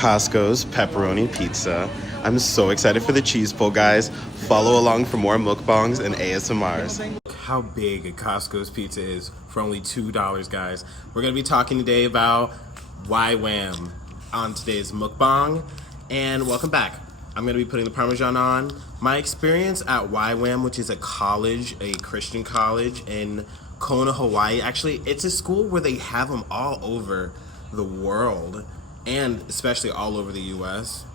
Costco's Pepperoni Pizza. I'm so excited for the cheese pull, guys. Follow along for more mukbangs and ASMRs. Look how big a Costco's pizza is for only $2, guys. We're gonna be talking today about YWAM on today's mukbang, and welcome back. I'm gonna be putting the Parmesan on. My experience at YWAM, which is a college, a Christian college in Kona, Hawaii. Actually, it's a school where they have them all over the world, and especially all over the US.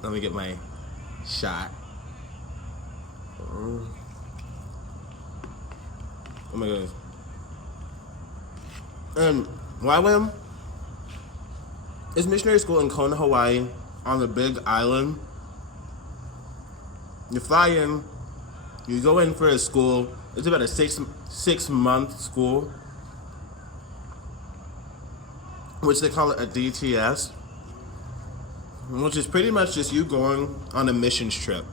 Let me get my shot. Oh my goodness. And YWAM is missionary school in Kona, Hawaii, on the Big Island. You fly in, you go in for a school. It's about a six-month school, which they call it a DTS, which is pretty much just you going on a missions trip.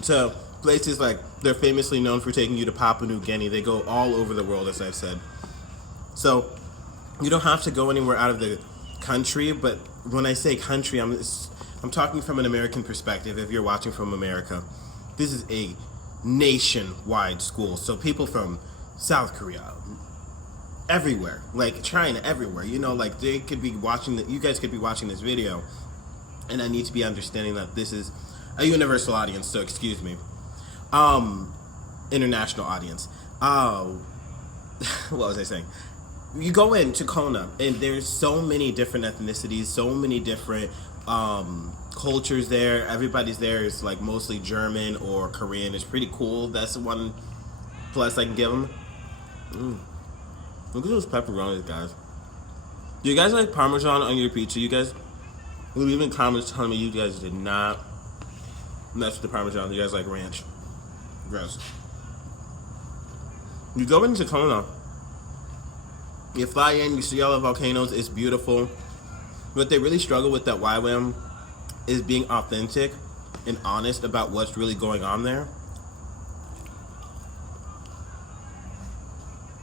So places like, they're famously known for taking you to Papua New Guinea. They go all over the world, as I've said. So you don't have to go anywhere out of the country, but when I say country, I'm talking from an American perspective. If you're watching from America, this is a nationwide school. So people from South Korea, everywhere, like China, everywhere, you know, like they could be watching you guys could be watching this video, and I need to be understanding that this is a universal audience, so excuse me. International audience. What was I saying? You go into Kona, and there's so many different ethnicities, so many different cultures there. Everybody's there is like mostly German or Korean. It's pretty cool. That's the one plus I can give them. Look at those pepperonis, guys. Do you guys like Parmesan on your pizza? You guys leave in comments telling me you guys did not mess with the Parmesan. You guys like ranch. Gross. You go into Kona, you fly in, you see all the volcanoes, it's beautiful. What they really struggle with at YWAM is being authentic and honest about what's really going on there.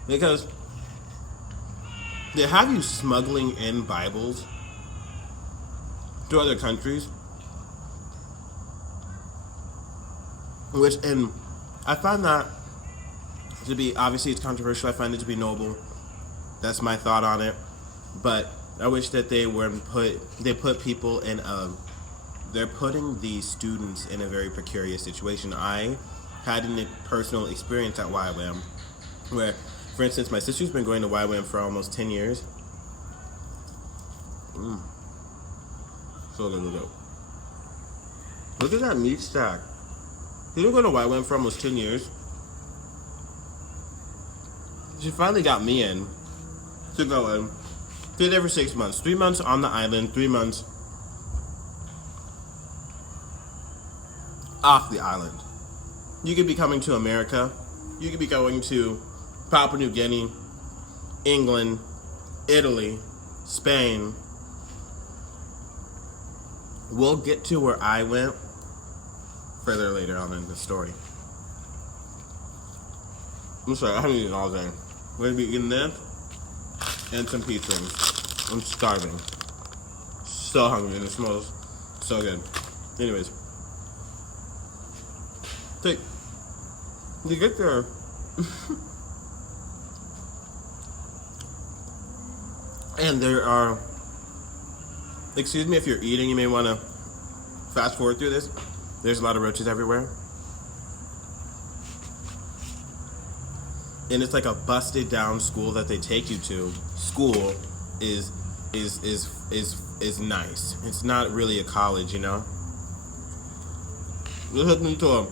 Because they have you smuggling in Bibles to other countries, and I find that to be, obviously it's controversial, I find it to be noble. That's my thought on it. But I wish that they put people in they're putting the students in a very precarious situation. I had a personal experience at YWAM where, for instance, my sister's been going to YWAM for almost 10 years. So good. Look at that meat stack. She's been going to YWAM for almost 10 years. She finally got me in to go in. Stayed there for 6 months. 3 months on the island, 3 months off the island. You could be coming to America. You could be going to Papua New Guinea, England, Italy, Spain. We'll get to where I went further later on in the story. I'm sorry, I haven't eaten all day. We're gonna be eating this and some pizza. I'm starving. So hungry, and it smells so good. Anyways, you get there. And there are, excuse me if you're eating, you may want to fast forward through this. There's a lot of roaches everywhere. And it's like a busted down school that they take you to. School is nice. It's not really a college, you know? They took me to an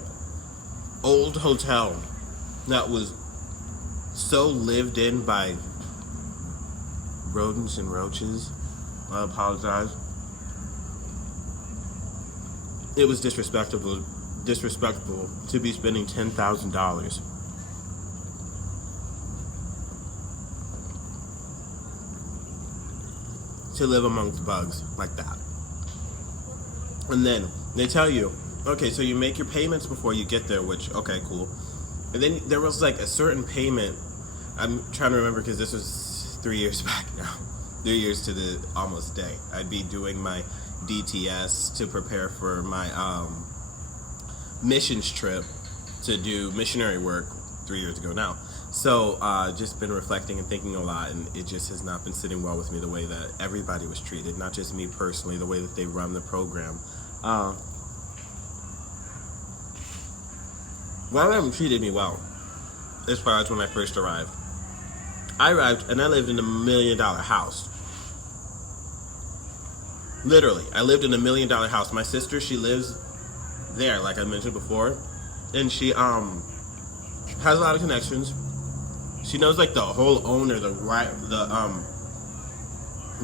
old hotel that was so lived in by rodents and roaches. I apologize. It was disrespectful to be spending $10,000 to live amongst bugs like that. And then they tell you, okay, so you make your payments before you get there, which, okay, cool. And then there was like a certain payment, I'm trying to remember because this was 3 years back now. 3 years to the almost day. I'd be doing my DTS to prepare for my missions trip to do missionary work 3 years ago now. So just been reflecting and thinking a lot, and it just has not been sitting well with me the way that everybody was treated, not just me personally, the way that they run the program. Well, they haven't treated me well as far as when I first arrived. I arrived and I lived in $1 million house. Literally, I lived in $1 million house. My sister, she lives there, like I mentioned before, and she has a lot of connections. She knows like the whole owner, the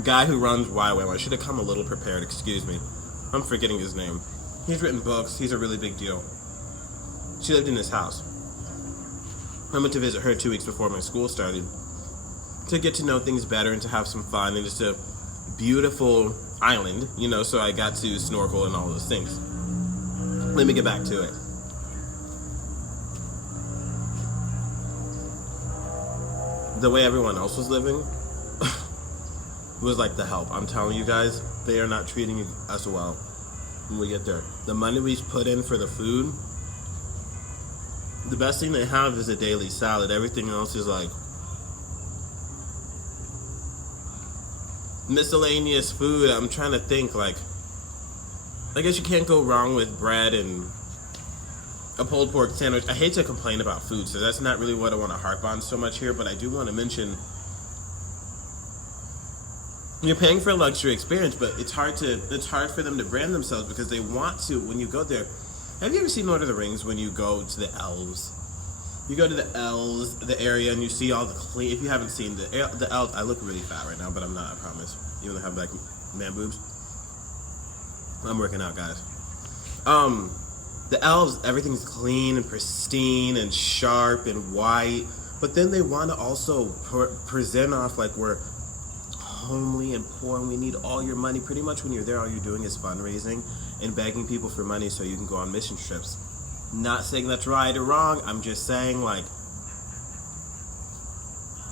guy who runs YWAM. I should have come a little prepared. Excuse me, I'm forgetting his name. He's written books. He's a really big deal. She lived in this house. I went to visit her 2 weeks before my school started to get to know things better and to have some fun, and just a beautiful island, you know, so I got to snorkel and all those things. Let me get back to it. The way everyone else was living was like the help. I'm telling you guys, they are not treating us well when we get there. The money we put in for the food, the best thing they have is a daily salad. Everything else is like miscellaneous food. I'm trying to think, like, I guess you can't go wrong with bread and a pulled pork sandwich. I hate to complain about food, so that's not really what I want to harp on so much here, but I do want to mention you're paying for a luxury experience, but it's hard for them to brand themselves because they want to. When you go there, have you ever seen Lord of the Rings? When you go to the elves, you go to the area, and you see all the clean. If you haven't seen the elves, I look really fat right now, but I'm not, I promise. Even though I have like man boobs, I'm working out, guys. The elves, everything's clean and pristine and sharp and white, but then they want to also present off like we're homely and poor and we need all your money. Pretty much when you're there, all you're doing is fundraising and begging people for money so you can go on mission trips. Not saying that's right or wrong, I'm just saying, like,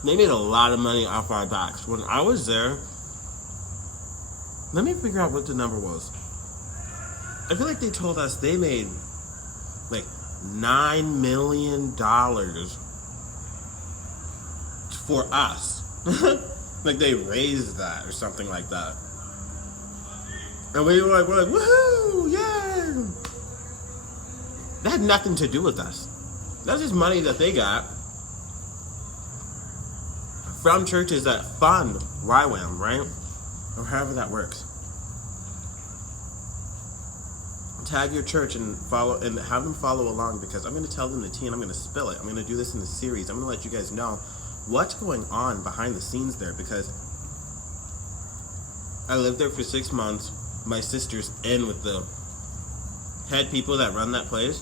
they made a lot of money off our backs. When I was there, let me figure out what the number was. I feel like they told us they made like $9 million for us. Like they raised that or something like that. And we're like, woohoo, yeah. That had nothing to do with us. That's just money that they got from churches that fund YWAM, right? Or however that works. Tag your church and follow and have them follow along, because I'm going to tell them the tea and I'm going to spill it. I'm going to do this in a series. I'm going to let you guys know what's going on behind the scenes there, because I lived there for 6 months. My sister's in with the head people that run that place,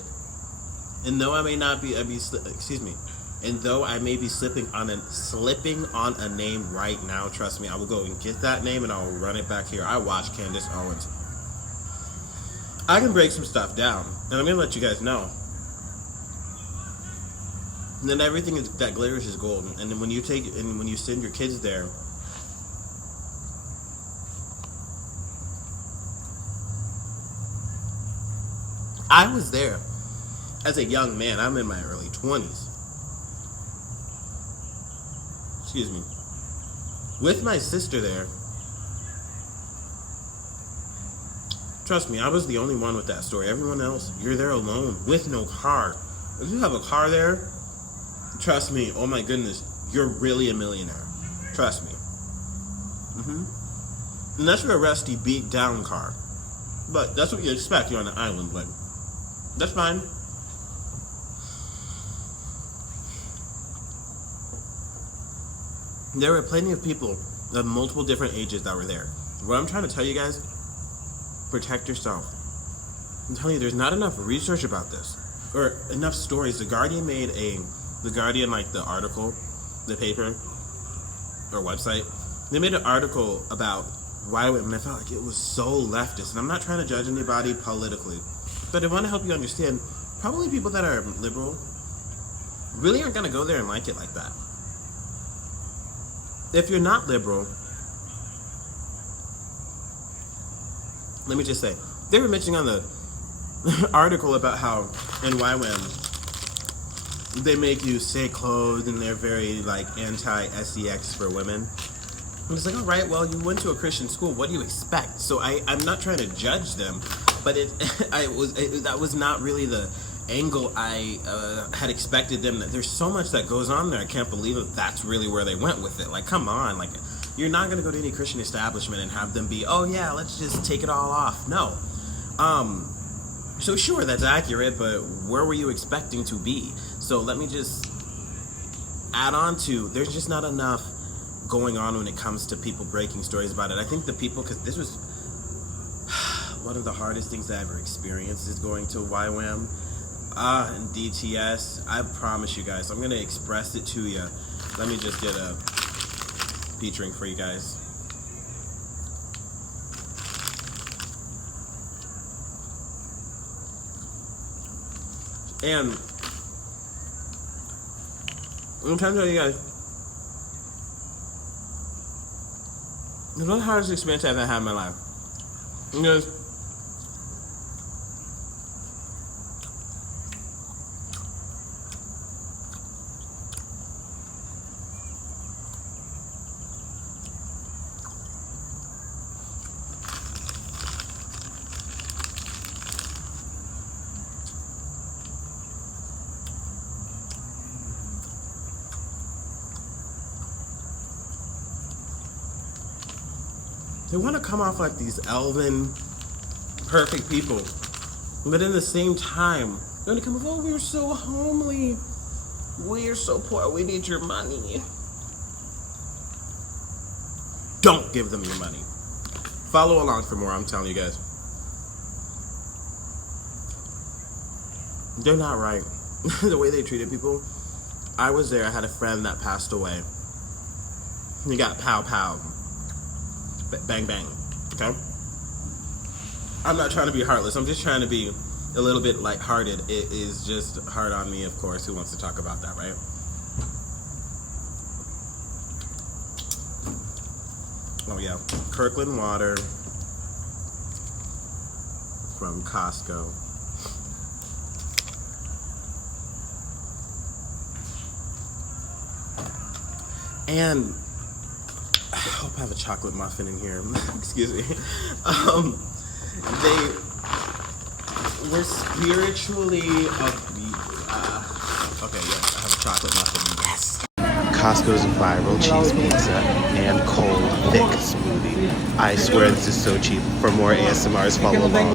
and though I may not be, and though I may be slipping on a name right now, trust me, I will go and get that name and I will run it back here. I watch Candace Owens. I can break some stuff down, and I'm gonna let you guys know. And then everything that glitters is gold. And then when you send your kids there, I was there as a young man. I'm in my early 20s. Excuse me. With my sister there. Trust me, I was the only one with that story. Everyone else, you're there alone with no car. If you have a car there, trust me, oh my goodness, you're really a millionaire. Trust me. Unless you're a rusty, beat down car. But that's what you expect. You're on an island, but that's fine. There were plenty of people of multiple different ages that were there. What I'm trying to tell you guys, protect yourself. I'm telling you, there's not enough research about this, or enough stories. The Guardian like the article, the paper or website, they made an article about YWAM, and I felt like it was so leftist. And I'm not trying to judge anybody politically, but I want to help you understand. Probably people that are liberal really aren't going to go there and like it like that. If you're not liberal, let me just say, they were mentioning on the article about how in YWAM they make you stay clothed and they're very like anti-sex for women. I'm just like, all right, well, you went to a Christian school. What do you expect? So I'm not trying to judge them, but that was not really the angle I had expected them. There's so much that goes on there. I can't believe that that's really where they went with it. Like, come on, like, you're not gonna go to any Christian establishment and have them be, oh yeah, let's just take it all off. No. So sure, that's accurate, but where were you expecting to be? So let me just add on to, there's just not enough going on when it comes to people breaking stories about it. I think the people, because this was one of the hardest things I ever experienced is going to YWAM and DTS. I promise you guys, I'm going to express it to you. Let me just get a featuring for you guys. And I'm trying to tell you guys, it's one of the hardest experiences I've ever had in my life. Because they want to come off like these elven, perfect people. But in the same time, they're going to come off, oh, we're so homely. We're so poor. We need your money. Don't give them your money. Follow along for more, I'm telling you guys. They're not right. The way they treated people. I was there. I had a friend that passed away. He got pow pow. Bang bang, okay? I'm not trying to be heartless. I'm just trying to be a little bit lighthearted. It is just hard on me, of course. Who wants to talk about that, right? Oh yeah, Kirkland water from Costco. And I hope I have a chocolate muffin in here. Excuse me. They were spiritually okay, yes, I have a chocolate muffin. Yes. Costco's viral cheese pizza and cold, thick smoothie. I swear this is so cheap. For more ASMRs, follow along.